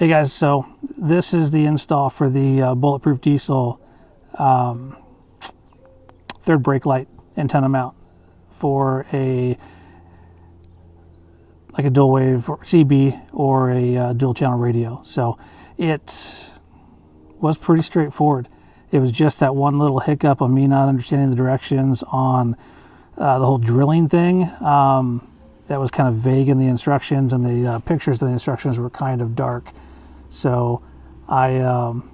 Hey guys, so this is the install for the Bulletproof Diesel third brake light antenna mount for a dual wave or CB or a dual channel radio. So it was pretty straightforward. It was just that one little hiccup of me not understanding the directions on the whole drilling thing. That was kind of vague in the instructions, and the pictures of the instructions were kind of dark. So I don't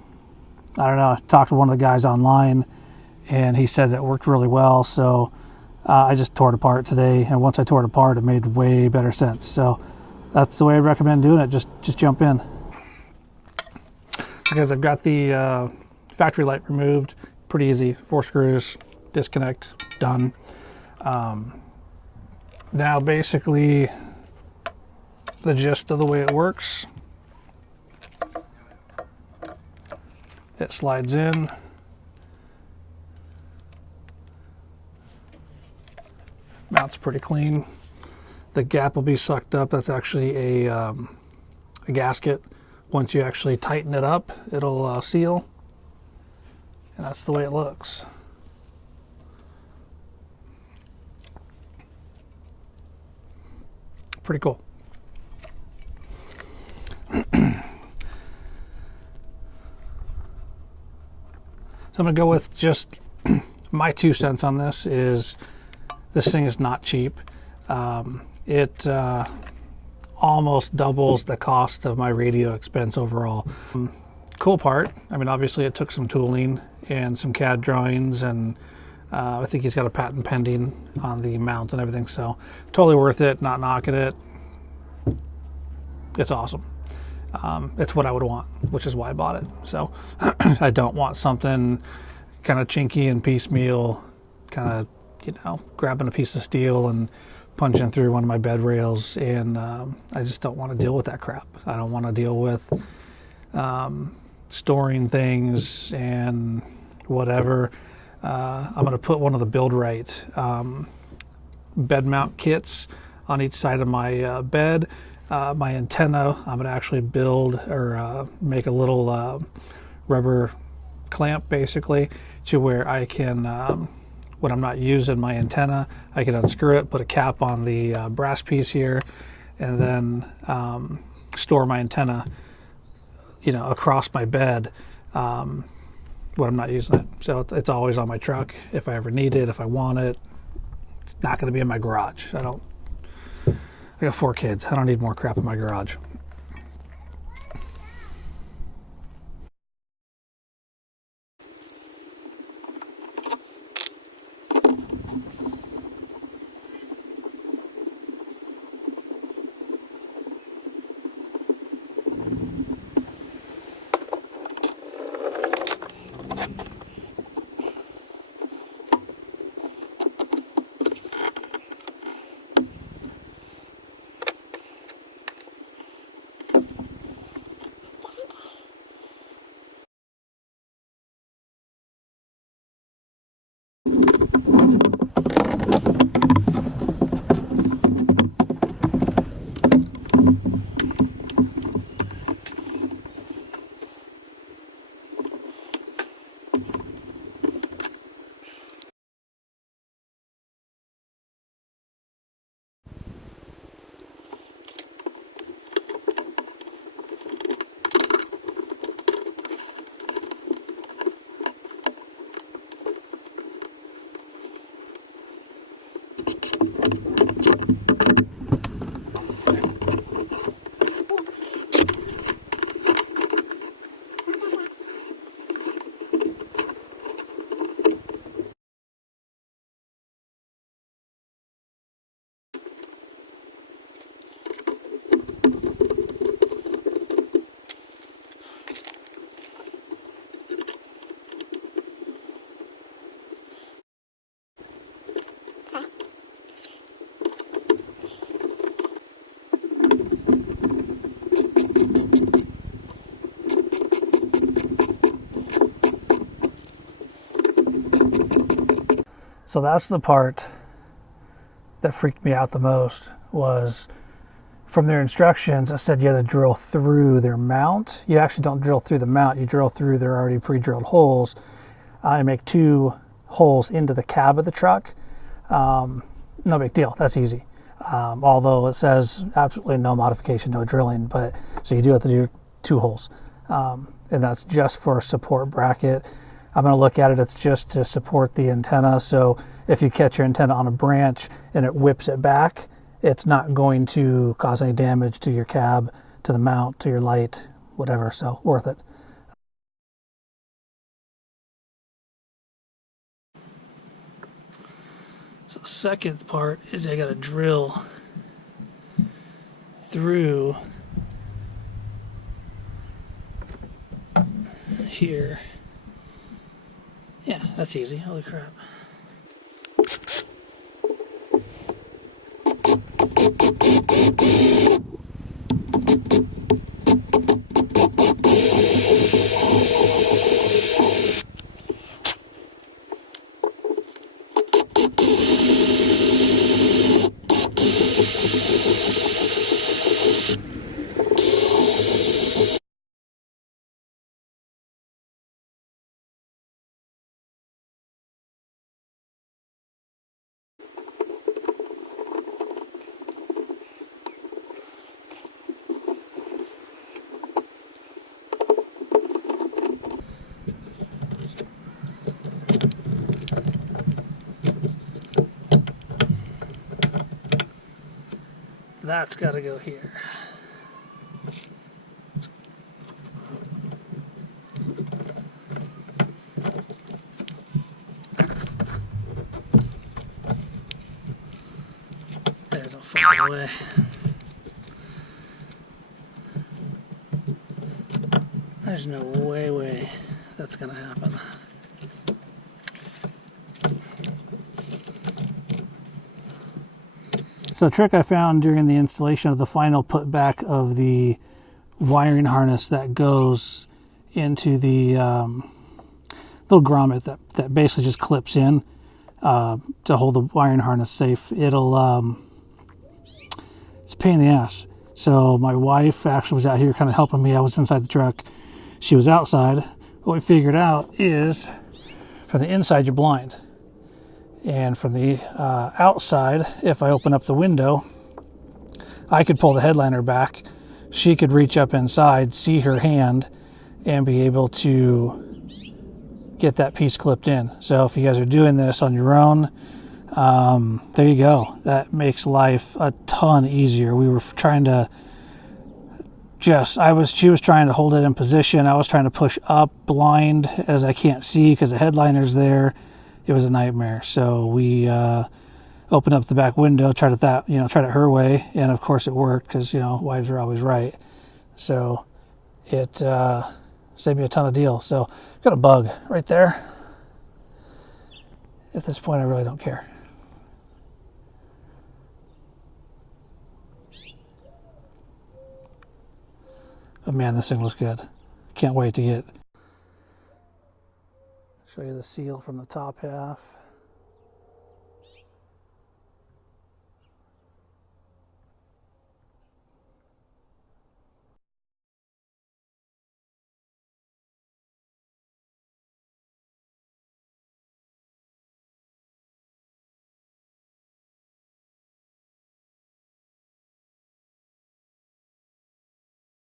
know, I talked to one of the guys online and he said that it worked really well. So I just tore it apart today, and once I tore it apart, it made way better sense. So that's the way I recommend doing it. Just jump in. Because I've got the factory light removed, pretty easy. 4 screws, disconnect, done. Now basically the gist of the way it works. It slides in. Mounts pretty clean. The gap will be sucked up. That's actually a gasket. Once you actually tighten it up, it'll seal. And that's the way it looks. Pretty cool. So I'm going to go with just my 2 cents on this. Is this thing is not cheap. It almost doubles the cost of my radio expense overall. Cool part, I mean, obviously it took some tooling and some CAD drawings, and I think he's got a patent pending on the mount and everything, so totally worth it, not knocking it. It's awesome. It's what I would want, which is why I bought it. So I don't want something kind of chinky and piecemeal, kind of, you know, grabbing a piece of steel and punching through one of my bed rails, and I just don't want to deal with that crap. I don't want to deal with storing things and whatever. I'm going to put one of the Build Right bed mount kits on each side of my bed. My antenna, I'm going to actually build or make a little rubber clamp basically, to where I can, when I'm not using my antenna, I can unscrew it, put a cap on the brass piece here, and then store my antenna, you know, across my bed when I'm not using it. So it's always on my truck if I ever need it, if I want it. It's not going to be in my garage. I got 4 kids. I don't need more crap in my garage. So that's the part that freaked me out the most, was from their instructions, it said you had to drill through their mount. You actually don't drill through the mount, you drill through their already pre-drilled holes and make 2 holes into the cab of the truck. No big deal, that's easy. Although it says absolutely no modification, no drilling, but so you do have to do 2 holes. And that's just for a support bracket. I'm going to look at it, it's just to support the antenna. So if you catch your antenna on a branch and it whips it back, it's not going to cause any damage to your cab, to the mount, to your light, whatever, so worth it. So the second part is I got to drill through here. Yeah, that's easy, holy crap. That's got to go here. There's a fucking way. There's no way that's gonna happen. So the trick I found during the installation of the final putback of the wiring harness that goes into the little grommet that basically just clips in to hold the wiring harness safe. It's a pain in the ass. So my wife actually was out here kind of helping me. I was inside the truck. She was outside. What we figured out is from the inside you're blind. And from the outside, if I open up the window, I could pull the headliner back. She could reach up inside, see her hand, and be able to get that piece clipped in. So if you guys are doing this on your own, there you go. That makes life a ton easier. We were trying to she was trying to hold it in position. I was trying to push up blind as I can't see because the headliner's there. It was a nightmare. So we opened up the back window, tried it her way, and of course it worked because wives are always right. So it saved me a ton of deals. So got a bug right there. At this point, I really don't care. But man, this thing looks good. Can't wait to show you the seal from the top half.